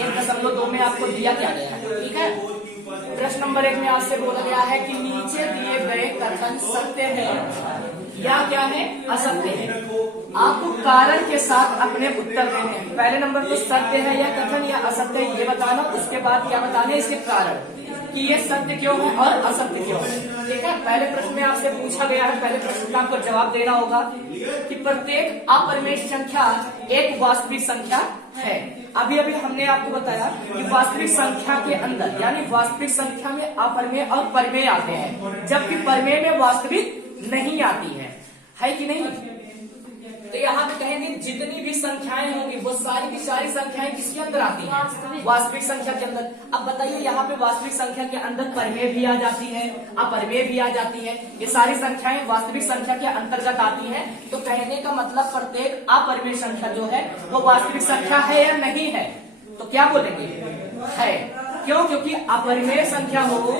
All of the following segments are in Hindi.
1.2 में आपको दिया क्या गया है, ठीक है। प्रश्न नंबर 1 में आपसे बोला गया है कि नीचे दिए गए कथन सत्य है या क्या है, असत्य है। आपको कारण के साथ अपने उत्तर देने हैं। पहले नंबर तो सत्य है या कथन या असत्य ये बताना, उसके बाद क्या बताना है, इसके कारण कि ये सत्य क्यों है और असत्य क्यों है, ठीक है। पहले प्रश्न में आपसे पूछा गया है, पहले प्रश्न का आपको जवाब देना होगा कि प्रत्येक अपरिमेय संख्या एक वास्तविक संख्या है। अभी अभी हमने आपको बताया कि वास्तविक संख्या के अंदर यानी वास्तविक संख्या में अपरिमेय और परिमेय आते हैं, जबकि परिमेय में वास्तविक नहीं आती है कि नहीं। तो यहाँ पे कहेंगे जितनी भी संख्याएं होंगी वो सारी की सारी संख्याएं किसके अंदर आती हैं, वास्तविक संख्या के अंदर। अब बताइए यहाँ पे वास्तविक संख्या के अंदर परिमेय भी आ जाती है, अपरिमेय भी आ जाती है, ये सारी संख्याएं वास्तविक संख्या के अंतर्गत आती हैं। तो कहने का मतलब प्रत्येक अपरिमेय संख्या जो है वो वास्तविक संख्या है या नहीं है, तो क्या बोलेंगे, है। क्यों, क्योंकि अपरिमेय संख्या हो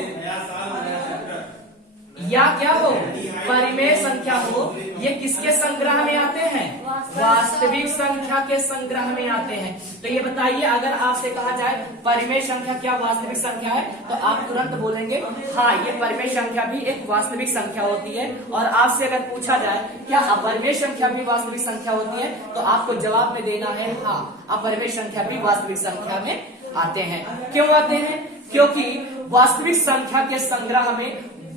या क्या हो, परिमेय संख्या हो, ये किसके संग्रह में आते हैं, वास्तविक संख्या के संग्रह में आते हैं। तो ये बताइए, अगर आपसे कहा जाए परिमेय संख्या क्या वास्तविक संख्या है, तो आप तुरंत बोलेंगे हाँ, ये परिमेय संख्या भी एक वास्तविक संख्या होती है। और आपसे अगर पूछा जाए क्या अपरिमेय संख्या भी वास्तविक संख्या होती है, तो आपको जवाब में देना है हाँ, अपरिमेय संख्या भी वास्तविक संख्या में आते हैं। क्यों आते हैं, क्योंकि वास्तविक संख्या के संग्रह में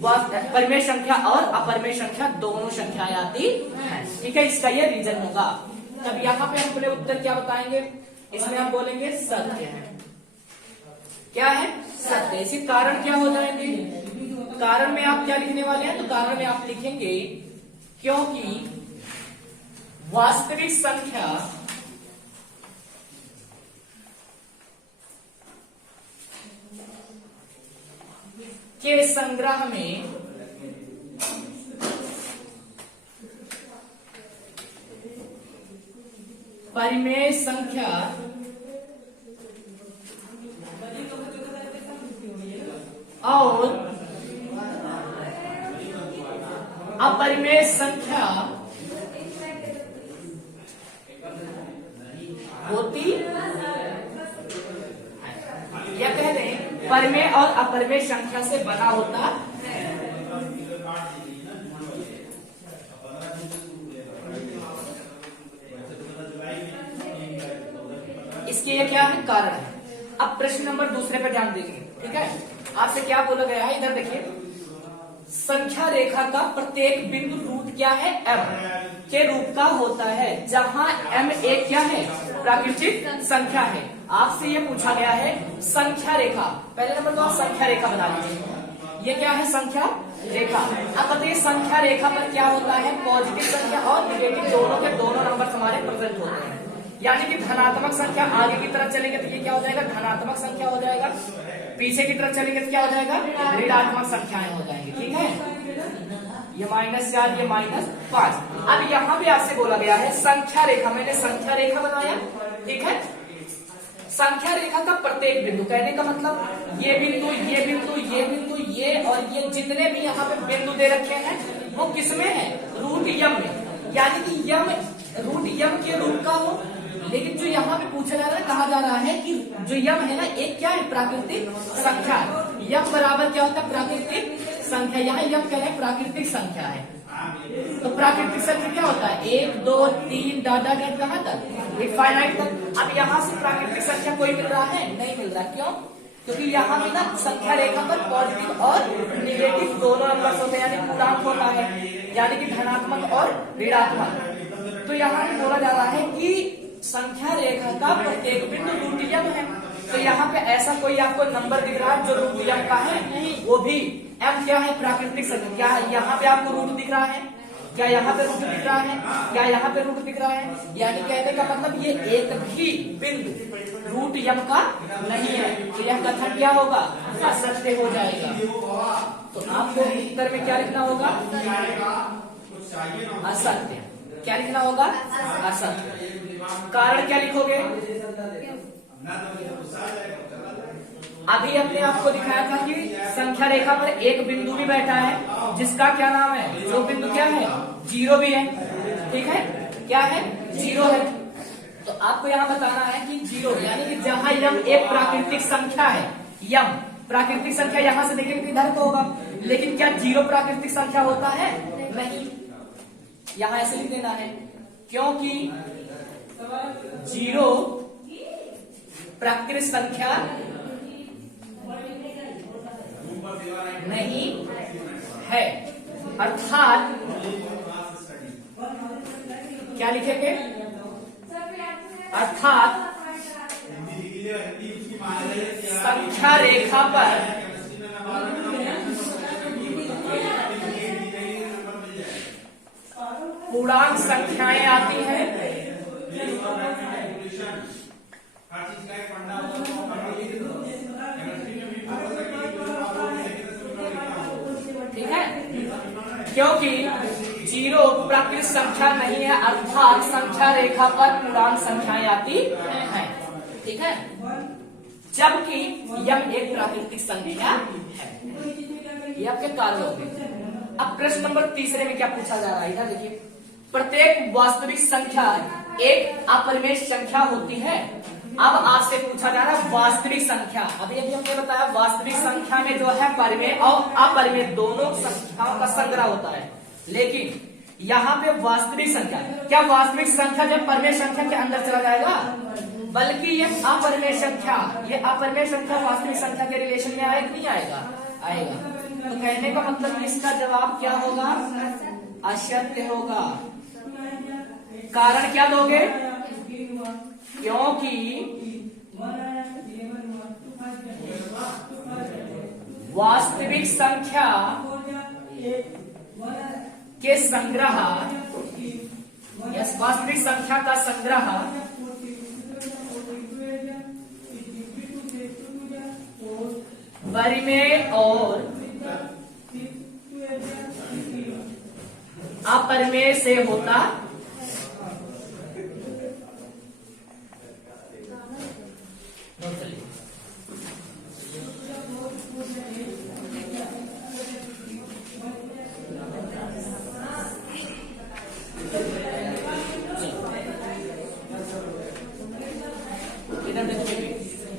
परिमेय संख्या और अपरिमेय संख्या दोनों संख्याएं आती हैं, ठीक है। इसका ये रीजन होगा। तब यहाँ पे हम अपने उत्तर क्या बताएंगे, इसमें हम बोलेंगे सत्य है। क्या है, सत्य। इसी कारण क्या हो जाएंगे, कारण में आप क्या लिखने वाले हैं, तो कारण में आप लिखेंगे क्योंकि वास्तविक संख्या के संग्रह में परिमेय संख्या और अपरिमेय संख्या होती, या कह दें परिमेय और अपरिमेय संख्या से बना होता है। इसके ये क्या है, कारण है। अब प्रश्न नंबर दूसरे पर ध्यान देंगे, ठीक है। आपसे क्या बोला गया है, इधर देखिए, संख्या रेखा का प्रत्येक बिंदु रूट क्या है, m के रूप का होता है, जहां m एक क्या है, प्राकृतिक संख्या है। आपसे ये पूछा गया है संख्या रेखा, पहले नंबर तो आप संख्या रेखा बना लीजिए, ये क्या है, संख्या रेखा। अब बताइए संख्या रेखा पर क्या होता है, पॉजिटिव संख्या और निगेटिव दोनों के दोनों नंबर हमारे प्रेजेंट होते हैं। यानी कि धनात्मक संख्या आगे की तरफ चलेंगे तो ये क्या हो जाएगा, धनात्मक संख्या हो जाएगा, पीछे की तरफ चलेंगे तो क्या हो जाएगा, ऋणात्मक संख्याएं हो जाएंगी, ठीक है। ये -4, ये -5। अब यहाँ भी आपसे बोला गया है संख्या रेखा, मैंने संख्या रेखा बनाया, ठीक है। संख्या रेखा का प्रत्येक बिंदु, कहने का मतलब ये बिंदु, ये बिंदु, ये बिंदु, ये और ये जितने भी यहाँ पे बिंदु दे रखे हैं वो किसमें है, रूट यम में। यानी कि यम रूट यम के रूप का हो, लेकिन जो यहाँ पे पूछा जा रहा है, कहा जा रहा है कि जो यम है ना, एक क्या है, प्राकृतिक संख्या। यम बराबर क्या होता है, प्राकृतिक संख्या। यहाँ यम क्या है, प्राकृतिक संख्या है। तो प्राकृतिक संख्या क्या होता है, 1 2 3 डाटा डेट कहाँ तक, इनफाइनाइट तक। अब यहाँ से प्राकृतिक संख्या कोई मिल रहा है, नहीं मिल रहा। क्यों, क्योंकि यहाँ पे ना संख्या रेखा पर पॉजिटिव और निगेटिव दोनों नंबर होते हैं, यानी पूर्णांक होता है, यानी कि धनात्मक और ऋणात्मक। तो यहाँ पे बोला जा रहा है कि संख्या रेखा का प्रत्येक बिंदु रूट यम है। तो यहाँ पे ऐसा कोई आपको नंबर दिख रहा है जो रूट यम का है, वो भी m क्या है, प्राकृतिक संख्या। क्या यहाँ पे आपको रूट दिख रहा है, क्या यहाँ पे रूट दिख रहा है, क्या यहाँ पे रूट दिख रहा है, यानी कहने का मतलब ये एक भी बिंदु रूट यम का नहीं है। तो यह कथन क्या होगा, असत्य हो जाएगा। तो आपको उत्तर में क्या लिखना होगा, असत्य। क्या लिखना होगा, असत्य। कारण क्या लिखोगे, अभी अपने आपको दिखाया था कि संख्या रेखा पर एक बिंदु भी बैठा है, जिसका क्या नाम है, जो बिंदु क्या है, 0 भी है, ठीक है, क्या है, 0 है। तो आपको यहाँ बताना है कि जीरो यानी कि जहां यम एक प्राकृतिक संख्या है, यम प्राकृतिक संख्या यहां से देखेंगे तो इधर को होगा, लेकिन क्या जीरो प्राकृतिक संख्या होता है? नहीं। यहां ऐसे लिख देना है क्योंकि जीरो प्राकृतिक संख्या नहीं है, अर्थात क्या लिखेंगे? अर्थात संख्या रेखा पर पूर्णांक संख्याएं आती हैं, ठीक है, क्योंकि जीरो प्राकृतिक संख्या नहीं है, अर्थात संख्या रेखा पर पूर्णांक संख्याएं आती हैं, ठीक है, जबकि यम एक प्राकृतिक संख्या है। ये आपके कार्य हो गए। अब प्रश्न नंबर तीसरे में क्या पूछा जा रहा है, इधर देखिए, प्रत्येक वास्तविक संख्या एक अपरिमेय संख्या होती है। अब आपसे पूछा जा रहा है वास्तविक संख्या। अभी अभी हमने बताया वास्तविक संख्या में जो है परिमेय और अपरिमेय दोनों संख्याओं का संग्रह होता है, लेकिन यहाँ पे वास्तविक संख्या, क्या वास्तविक संख्या जब परिमेय संख्या के अंदर चला जाएगा? बल्कि ये अपरिमेय संख्या, ये अपरिमेय संख्या वास्तविक संख्या के रिलेशन में आएगा नहीं आएगा? आएगा। तो कहने का मतलब इसका जवाब क्या होगा? असत्य होगा। कारण क्या दोगे? क्योंकि वास्तविक संख्या के संग्रह, वास्तविक संख्या का संग्रह परिमेय और अपरिमेय से होता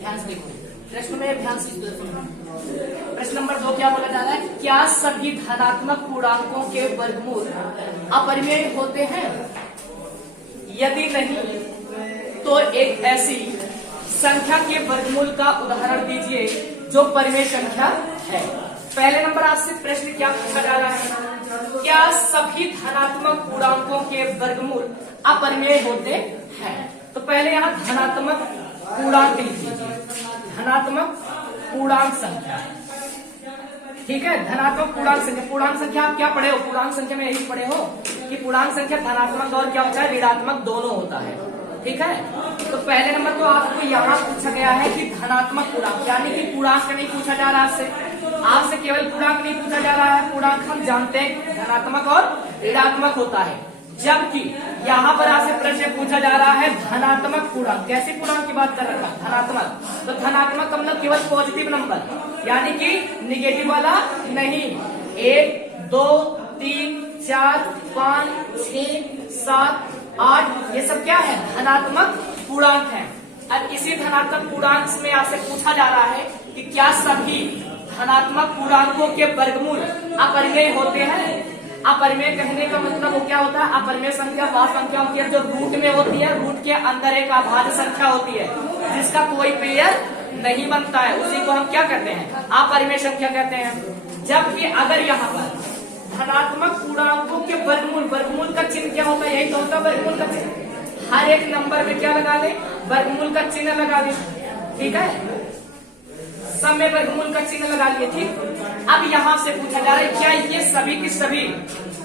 ध्यान से देखो प्रश्न में, ध्यान से प्रश्न नंबर 2 क्या बोला जा रहा है? क्या सभी धनात्मक पूर्णांकों के वर्गमूल अपरिमेय होते हैं? यदि नहीं तो एक ऐसी संख्या के वर्गमूल का उदाहरण दीजिए जो परिमेय संख्या है। पहले नंबर आपसे प्रश्न क्या पूछा जा रहा है? क्या सभी धनात्मक पूर्णांकों के वर्गमूल अपरिमेय होते हैं? तो पहले यहाँ धनात्मक पूर्णांक लिख लीजिए, धनात्मक पूर्णांक संख्या, ठीक है, धनात्मक पूर्णांक संख्या। पूर्णांक संख्या आप क्या पढ़े हो? पूर्णांक संख्या में यही पढ़े हो कि पूर्णांक संख्या धनात्मक और क्या होता है, ऋणात्मक दोनों होता है, ठीक है। तो पहले नंबर तो आपको यहाँ पूछा गया है कि धनात्मक पूर्णांक, यानी कि पूर्णांक नहीं पूछा जा रहा आपसे केवल पूर्णांक नहीं पूछा जा रहा है। पूर्णांक हम जानते हैं धनात्मक और ऋणात्मक होता है, जबकि यहाँ पर आपसे प्रश्न पूछा जा रहा है धनात्मक पूर्णांक। कैसे पूर्णांक की बात कर रहा है? धनात्मक। तो धनात्मक का मतलब केवल पॉजिटिव नंबर, यानी कि निगेटिव वाला नहीं। 1 2 3 4 5 6 7 8 ये सब क्या है? धनात्मक पूर्णांक है। अब इसी धनात्मक पूर्णांक में आपसे पूछा जा रहा है कि क्या सभी धनात्मक पूर्णांकों के वर्गमूल अपरिमेय होते हैं? अपरिमेय कहने का मतलब वो क्या होता है? अपरिमेय संख्या वह संख्या होती है जो रूट में होती है, रूट के अंदर एक अभाज्य संख्या होती है जिसका कोई पेयर नहीं बनता है, उसी को हम क्या कहते हैं? अपरिमेय संख्या कहते हैं। जबकि अगर यहाँ पर धनात्मक पूर्णांकों के वर्गमूल, वर्गमूल का चिन्ह क्या होता है? यही तो होता है वर्गमूल का चिन्ह। हर एक नंबर में क्या लगा दे? वर्गमूल का चिन्ह लगा दे, ठीक है, सब में वर्गमूल का चिन्ह लगा लिए, ठीक। अब यहाँ से पूछा जा रहा है क्या ये सभी के सभी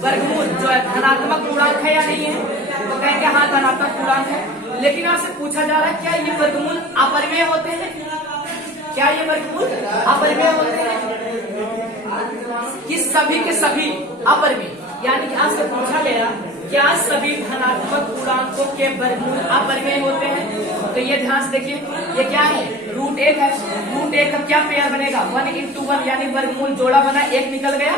वर्गमूल जो है धनात्मक पूर्णांक है या नहीं है? तो कहेंगे हाँ धनात्मक पूर्णांक है। लेकिन आपसे पूछा जा रहा है क्या ये वर्गमूल अपरिमेय होते हैं? क्या ये वर्गमूल अपरिमेय होते हैं? कि सभी के सभी अपरिमेय, यानी कि आपसे पूछा गया क्या सभी धनात्मक पूर्णांकों के वर्गमूल अपरिमेय होते हैं? तो ये ध्यान से देखिए, ये क्या है? रूट 1 है। रूट 1 का क्या पेयर बनेगा? 1 into 1, यानी वर्गमूल जोड़ा बना, 1 निकल गया,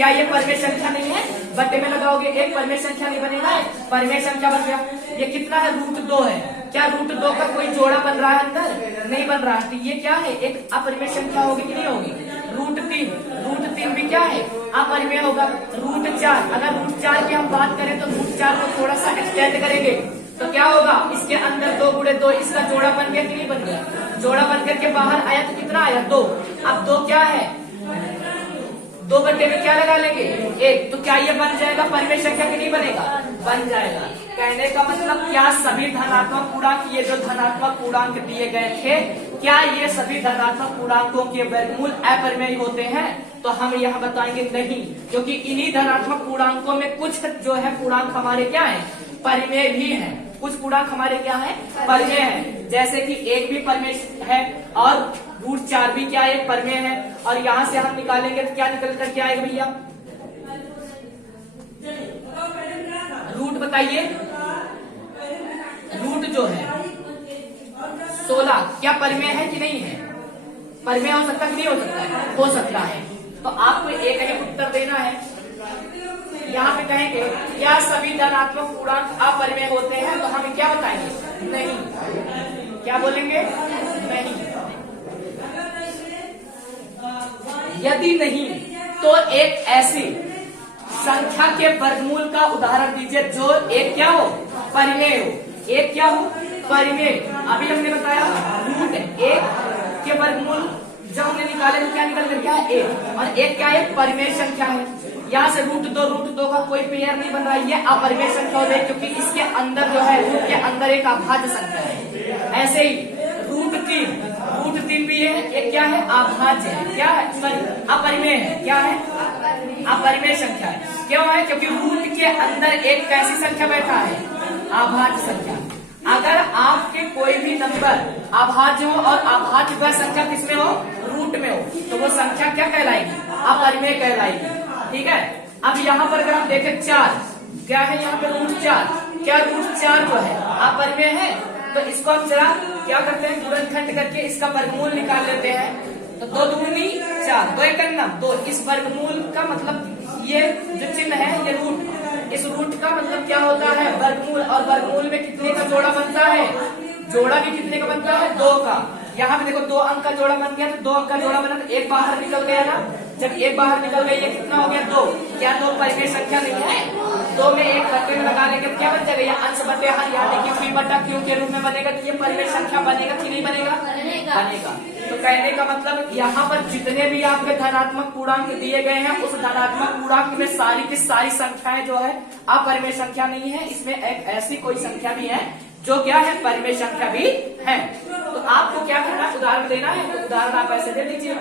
क्या ये परिमेय संख्या नहीं है? बट्टे में लगाओगे एक परिमेय संख्या नहीं बनेगा, परिमेय संख्या बन गया। ये कितना है? √2 है। क्या √2 का कोई जोड़ा बन रहा है अंदर? नहीं बन रहा है। तो ये क्या है? एक अपरिमेय संख्या होगी कि नहीं होगी? √3 भी क्या है? अपरिमेय होगा। √4, अगर √4 की हम बात करें तो √4 को थोड़ा सा एक्सटेंड करेंगे तो क्या होगा? इसके अंदर 2 गुणे 2, इसका जोड़ा बन गया कि नहीं बन गया? जोड़ा बन करके बाहर आया तो कितना आया? 2। अब 2 क्या है? 2 बट्टे में क्या लगा लेंगे? 1। तो क्या ये बन जाएगा परिमेय संख्या कि नहीं बनेगा? बन जाएगा। कहने का मतलब क्या सभी धनात्मक पूर्णांक, ये जो धनात्मक पूर्णांक दिए गए थे, क्या ये सभी धनात्मक पूर्णांकों के वर्गमूल अपरिमेय होते हैं? तो हम यहाँ बताएंगे नहीं, क्योंकि इन्हीं धनात्मक पूर्णांकों में कुछ जो है पूर्णांक हमारे क्या है? परिमेय भी है। कुछ पूर्णांक हमारे क्या है? परिमेय है। जैसे कि 1 भी परिमेय है और √4 भी क्या है? परिमेय है। और यहाँ से हम निकालेंगे तो क्या निकल कर क्या आएगा भैया? रूट बताइए। रूट जो है 16 क्या परिमेय है कि नहीं है? परिमेय हो सकता है कि नहीं हो सकता है? हो सकता है। तो आपको एक ही उत्तर देना है। यहाँ पे कहेंगे क्या सभी धनात्मक पूर्णांक अपरिमेय होते हैं? तो हम क्या बताएंगे? नहीं। क्या बोलेंगे? नहीं। यदि नहीं तो एक ऐसी संख्या के वर्गमूल का उदाहरण दीजिए जो एक क्या हो? परिमेय हो। एक क्या हो? परिमेय। अभी हमने बताया √1 के वर्गमूल जब हमने निकाले तो क्या निकल कर क्या है? 1। और 1 क्या है? परिमेय संख्या है। यहाँ से √2 का कोई पेयर नहीं बन रहा है, ये अपरिमेय संख्या हो रही है क्योंकि इसके अंदर जो है रूट के अंदर एक अभाज्य संख्या है। ऐसे ही √3 भी है, एक क्या है? अभाज्य है। क्या है? अपरिमेय है। क्या है? अपरिमेय संख्या है। क्यों है? क्योंकि रूट के अंदर एक कैसी संख्या बैठा है? अभाज्य संख्या। अगर आपके कोई भी नंबर अभाज्य हो और अभाज्य वह संख्या किसमें हो? रूट में हो, तो वो संख्या क्या कहलाएगी? अपरिमेय कहलाएगी। ठीक है। अब यहाँ पर अगर हम देखें 4, क्या है यहाँ पे? √4। क्या √4 जो है अपरिमेय है? तो इसको हम जरा क्या करते हैं? गुणनखंड करके इसका वर्गमूल निकाल लेते हैं। तो 2 दूनी 4, 2 एकम 2। इस वर्गमूल का मतलब ये जो चिन्ह है ये रूट, इस रूट का मतलब क्या होता है? वर्गमूल। और वर्गमूल में कितने का जोड़ा बनता है? जोड़ा भी कितने का बनता है? 2 का। यहाँ पे देखो 2 अंक का जोड़ा बन गया, तो 2 अंक का जोड़ा बना तो 1 बाहर निकल गया ना। जब 1 बाहर निकल गया, ये कितना हो गया? 2। क्या 2 परिमेय संख्या नहीं है? 2 में 1 बट्टे में लगा लेंगे क्या बन जाएगा? अंश बटे हर यानी कि P/Q के रूप में बनेगा। तो ये परिमेय संख्या बनेगा कि नहीं बनेगा? बनेगा। तो कहने का मतलब यहाँ पर जितने भी आपके धनात्मक पूर्णांक दिए गए हैं, उस धनात्मक पूर्णांक में सारी की सारी संख्याएं जो है अपरिमेय संख्या नहीं है। इसमें एक ऐसी कोई संख्या भी है जो क्या है? परिमेय संख्या भी है। तो आपको क्या करना है? उदाहरण देना है। तो उदाहरण आप ऐसे दे दीजिए।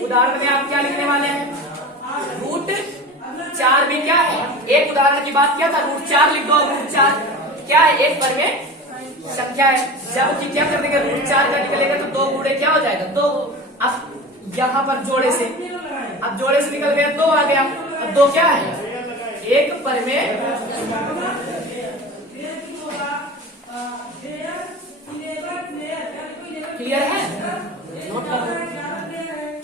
उदाहरण में आप क्या लिखने वाले हैं? √4 भी क्या है? एक उदाहरण की बात क्या था? √4 लिख दो। √4 क्या है? एक परिमेय संख्या है। जब कि क्या कर देंगे? √4 का निकलेगा तो 2 गुणे क्या हो जाएगा? 2। अब यहाँ पर जोड़े से, अब जोड़े से निकल गया 2 आ गया। अब 2 क्या है? एक परिमेय। क्लियर है? नोट कर लो।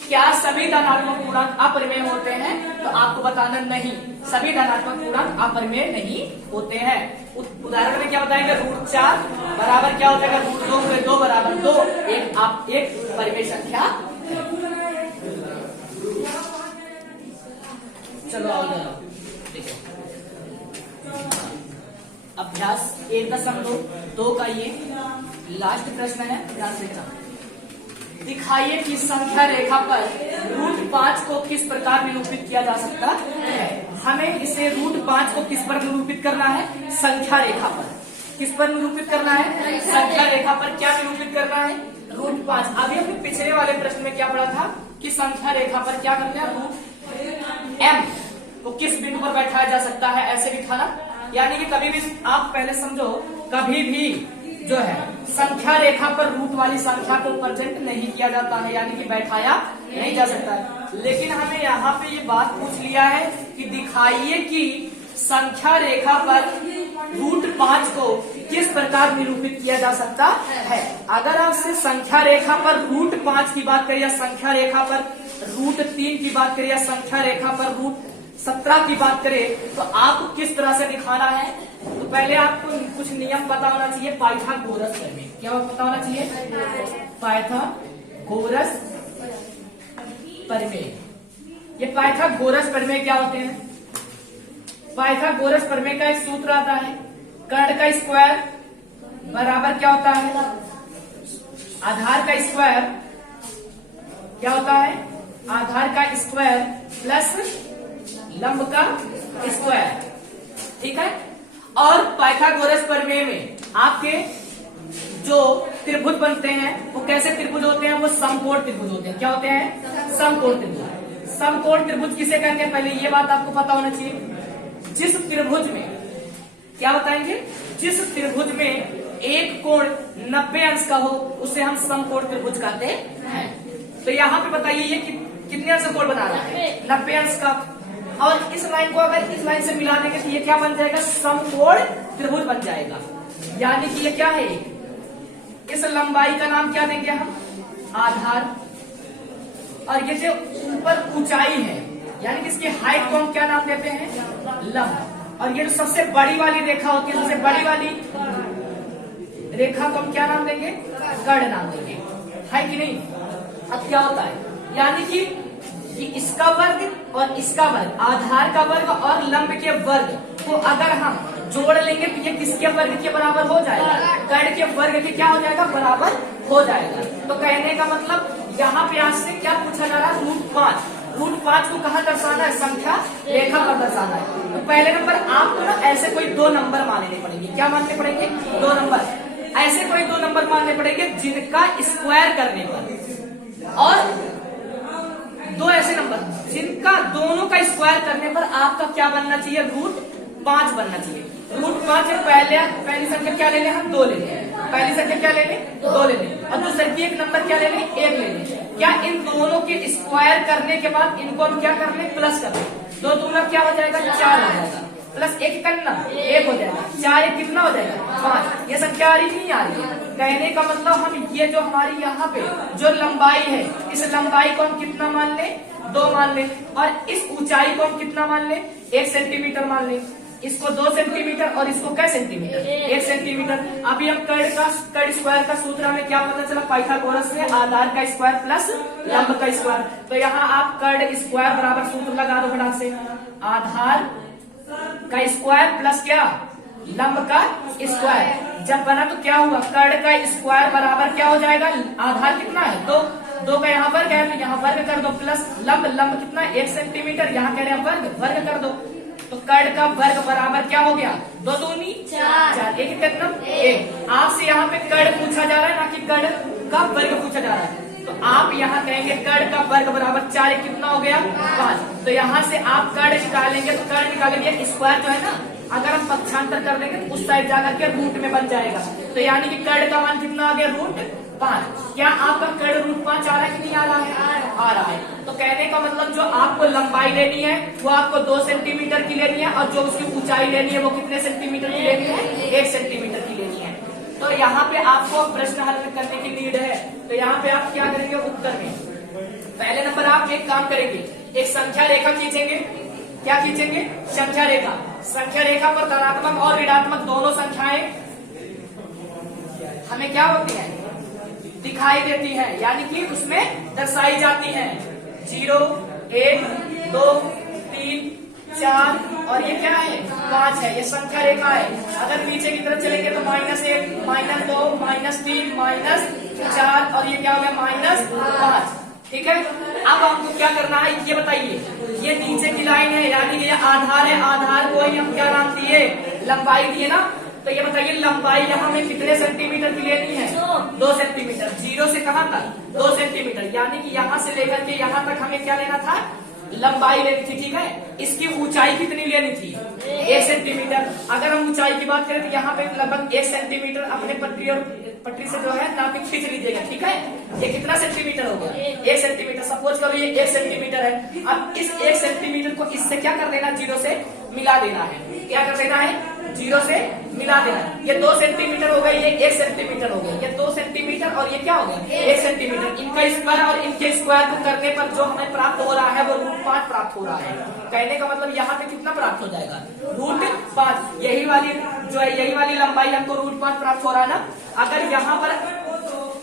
क्या सभी धनात्मक पूर्णांक अपरिमेय होते हैं? तो आपको बताना नहीं, सभी धनात्मक पूर्णांक अपरिमेय नहीं होते हैं। उदाहरण में क्या बताएंगे? √4 बराबर क्या हो जाएगा? √2 2 बराबर 2। एक परिमेय संख्या। चलो आओ देखो अभ्यास 1.2 का ये लास्ट प्रश्न है, ध्यान देना। दिखाइए कि संख्या रेखा पर √5 को किस प्रकार निरूपित किया जा सकता है। हमें इसे √5 को किस पर निरूपित करना है? संख्या रेखा पर। किस पर निरूपित करना है? संख्या रेखा पर। क्या निरूपित करना है? √5। अभी हमने पिछले वाले प्रश्न में क्या पढ़ा था कि संख्या रेखा पर क्या करते हैं? √m को किस बिंदु पर बैठाया जा सकता है, ऐसे भी था ना। यानी कि कभी भी आप पहले समझो, कभी भी जो है संख्या रेखा पर रूट वाली संख्या को प्रेजेंट नहीं किया जाता है, यानी कि बैठाया नहीं जा सकता है। लेकिन हमें यहाँ पे ये बात पूछ लिया है कि दिखाइए कि संख्या रेखा पर √5 को किस प्रकार निरूपित किया जा सकता है। अगर आपसे संख्या रेखा पर √5 की बात करें या संख्या रेखा पर √3 की बात करें या संख्या रेखा पर √17 की बात करें तो आपको किस तरह से दिखाना है। तो पहले आपको कुछ नियम पता होना चाहिए पाइथागोरस प्रमेय। क्या पता होना चाहिए? पाइथागोरस प्रमेय। ये पाइथागोरस प्रमेय क्या होते हैं? पाइथागोरस प्रमेय का एक सूत्र आता है, कर्ण का स्क्वायर बराबर क्या होता है? आधार का स्क्वायर क्या होता है? आधार का स्क्वायर प्लस लंब का स्क्वायर। ठीक है। और पाइथागोरस प्रमेय में आपके जो त्रिभुज बनते हैं वो कैसे त्रिभुज होते हैं? वो समकोण त्रिभुज होते हैं। क्या होते हैं? समकोण त्रिभुज। समकोण त्रिभुज किसे कहते हैं? पहले ये बात आपको पता होना चाहिए। जिस त्रिभुज में क्या बताएंगे? जिस त्रिभुज में एक कोण 90 अंश का हो उसे हम समकोण त्रिभुज कहते हैं। तो यहाँ पे बताइए ये कितने अंश का कोण बना रहा है? 90 अंश का। और इस लाइन को अगर इस लाइन से मिला देंगे तो ये क्या बन जाएगा? समकोण त्रिभुज बन जाएगा। यानी कि ये क्या है? इस लंबाई का नाम क्या देंगे हम? आधार। और ये जो ऊपर ऊंचाई है यानी कि इसकी हाइट को हम क्या नाम देते हैं? लंब। और ये जो सबसे बड़ी वाली रेखा होती है, सबसे बड़ी वाली रेखा को हम क्या नाम देंगे? कर्ण नाम देंगे। है कि नहीं? अब क्या होता है? यानी कि इसका वर्ग और इसका वर्ग, आधार का वर्ग और लंब के वर्ग को अगर हम जोड़ लेंगे तो ये किसके वर्ग के बराबर हो जाएगा? कर्ण के वर्ग के क्या हो जाएगा? बराबर हो जाएगा। तो कहने का मतलब यहाँ पे आज से क्या पूछा जा रहा है? √5। √5 को कहाँ दर्शाना है? संख्या रेखा पर दर्शाना है। तो पहले नंबर आपको ना ऐसे कोई 2 नंबर मानने पड़ेंगे। क्या मानने पड़ेंगे? 2 नंबर। ऐसे कोई 2 नंबर मानने पड़ेंगे जिनका स्क्वायर करने पर, और 2 ऐसे नंबर जिनका दोनों का स्क्वायर करने पर आपका क्या बनना चाहिए? √5 बनना चाहिए। √5 में पहली संख्या क्या ले लें हम? 2 ले लें। पहली संख्या क्या ले लें? 2 ले लें। और दूसरे की एक नंबर क्या ले लें? 1 ले लें। क्या इन दोनों के स्क्वायर करने के बाद इनको हम क्या कर लें? प्लस कर लें। 2 दूना क्या हो जाएगा? 4 हो जाएगा। प्लस 1 करना 1 हो जाएगा। 4 1 कितना हो जाएगा? 5। ये संख्या आ रही नहीं आ रही है? कहने का मतलब हम ये जो हमारी यहाँ पे जो लंबाई है इस लंबाई को हम कितना मान लें? 2 मान लें। और इस ऊंचाई को हम कितना मान लें? 1 सेंटीमीटर मान लें। इसको 2 सेंटीमीटर और इसको क्या सेंटीमीटर? 1 सेंटीमीटर। अभी हम कर्ण स्क्वायर का सूत्र हमें क्या पता चला? पाइथागोरस से आधार का स्क्वायर प्लस लंब का स्क्वायर। तो यहाँ आप कर्ण स्क्वायर बराबर सूत्र लगा दो फटाक से। आधार का स्क्वायर प्लस क्या? लंब का स्क्वायर। जब बना तो क्या हुआ? कर्ण का स्क्वायर बराबर क्या हो जाएगा? आधार कितना है? 2 का यहाँ वर्ग है तो यहाँ वर्ग कर दो, प्लस लंब कितना? 1 सेंटीमीटर। यहाँ कह रहे हैं वर्ग कर दो। तो कर्ण का वर्ग बराबर क्या हो गया? 2 दूनी 4 1 कितना? 1। आपसे यहाँ पे कर्ण पूछा जा रहा है ना कि कर्ण का वर्ग पूछा जा रहा है। तो आप यहाँ कहेंगे कर्ण का वर्ग बराबर 4 1 कितना हो गया? 5। तो यहाँ से आप कर्ण निकालेंगे तो कर्ण निकालेंगे स्क्वायर जो है ना, अगर हम पक्षांतर कर देंगे तो उस साइड जाकर के रूट में बन जाएगा। तो यानी कि कर्ण का मान कितना आ गया? √5। क्या आपका कर्ण √5 आ रहा है कि नहीं आ रहा है? आ रहा है। तो कहने का मतलब जो आपको लंबाई लेनी है वो आपको 2 सेंटीमीटर की लेनी है, और जो उसकी ऊंचाई लेनी है वो कितने सेंटीमीटर की लेनी है? 1 सेंटीमीटर की लेनी है। तो यहाँ पे आपको प्रश्न हल करने की नीड है। तो यहाँ पे आप क्या करेंगे? उत्तर में पहले नंबर आप एक काम करेंगे, एक संख्या रेखा खींचेंगे। क्या खींचेंगे? संख्या रेखा। संख्या रेखा पर धनात्मक और ऋणात्मक दोनों संख्याएं हमें क्या होती है? दिखाई देती है, यानी कि उसमें दर्शाई जाती है। 0 1 2 3 4 और ये क्या है? 5 है। ये संख्या रेखा है। अगर नीचे की तरफ चलेंगे तो -1 -2 -3 -4 और ये क्या हो गया? -5। ठीक है। अब हमको क्या करना है ये बताइए। ये नीचे की लाइन है यानी कि ये आधार है। आधार को ही हम क्या नाम दिए? लंबाई दिए ना। तो ये बताइए लंबाई यहाँ में कितने सेंटीमीटर की लेनी है? 2 सेंटीमीटर। 0 से कहाँ तक? 2 सेंटीमीटर। यानी कि यहाँ से लेकर के यहाँ तक हमें क्या लेना था? लंबाई लेनी थी। ठीक है। इसकी ऊंचाई कितनी लेनी थी? 1 सेंटीमीटर। अगर हम ऊंचाई की बात करें तो यहाँ पे लगभग 1 सेंटीमीटर अपने पटरी से जो है नापी खींच लीजिएगा। ठीक है। ये कितना सेंटीमीटर हो गया? 1 सेंटीमीटर। सपोज करो ये 1 सेंटीमीटर है। अब इस 1 सेंटीमीटर को इससे क्या कर देना? 0 से मिला देना है। क्या कर देना है? जीरो से मिला देना। ये 2 सेंटीमीटर हो गई, ये 1 सेंटीमीटर हो गई, ये 2 सेंटीमीटर और ये क्या हो गया 1 सेंटीमीटर। इनका स्क्वायर और इनके स्क्वायर को करने पर जो हमें प्राप्त हो रहा है वो √5 प्राप्त हो रहा है। कहने का मतलब यहाँ पे कितना प्राप्त हो जाएगा √5। यही वाली जो है यही वाली लंबाई हमको √5 प्राप्त हो रहा है ना। अगर यहाँ पर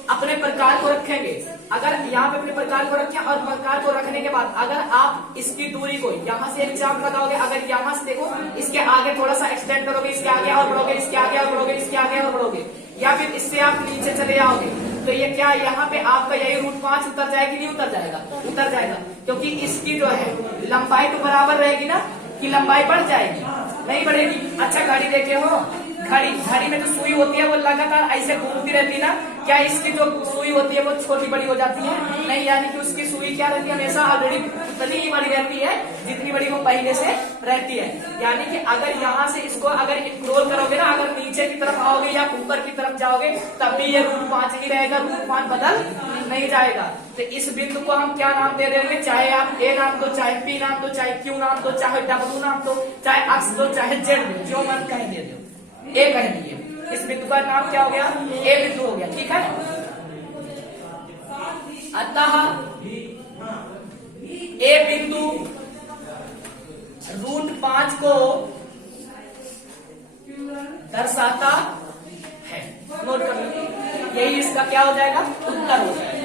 अपने प्रकार को रखेंगे, अगर यहाँ पे अपने प्रकार को रखें और प्रकार को रखने के बाद अगर आप इसकी दूरी को यहाँ से एक चाप लगाओगे, अगर यहाँ से देखो इसके आगे थोड़ा सा एक्सटेंड करोगे, इसके आगे और बढ़ोगे, इसके आगे और बढ़ोगे, इसके आगे और बढ़ोगे, या फिर इससे आप नीचे चले जाओगे, तो ये क्या यहाँ पे आपका यही √5 उतर जाएगा कि नहीं उतर जाएगा? उतर जाएगा, क्योंकि इसकी जो है लंबाई तो बराबर रहेगी ना, कि लंबाई बढ़ जाएगी? नहीं बढ़ेगी। अच्छा घड़ी देखे हो, घड़ी में जो सुई होती है वो लगातार ऐसे घूमती रहती है ना, क्या इसकी जो सुई होती है वो छोटी बड़ी हो जाती है? नहीं, यानी कि उसकी सुई क्या रहती है हमेशा ऑलरेडी उतनी ही बड़ी रहती है जितनी बड़ी वो पहले से रहती है। यानी कि अगर यहाँ से इसको अगर इंक्रोल करोगे ना, अगर नीचे की तरफ आओगे या ऊपर की तरफ जाओगे तब भी ये √5 ही रहेगा, √5 बदल नहीं जाएगा। तो इस बिंदु को हम क्या नाम दे देंगे? चाहे आप A नाम दो, चाहे P नाम दो, चाहे Q नाम दो, चाहे W नाम दो, चाहे X दो, चाहे Z दो, जो मन कह दे दो, A कह दिए। इस बिंदु का नाम क्या हो गया? A बिंदु हो गया। ठीक है, अतः A बिंदु √5 को दर्शाता है। नोट कर लो, यही इसका क्या हो जाएगा? उत्तर हो जाएगा।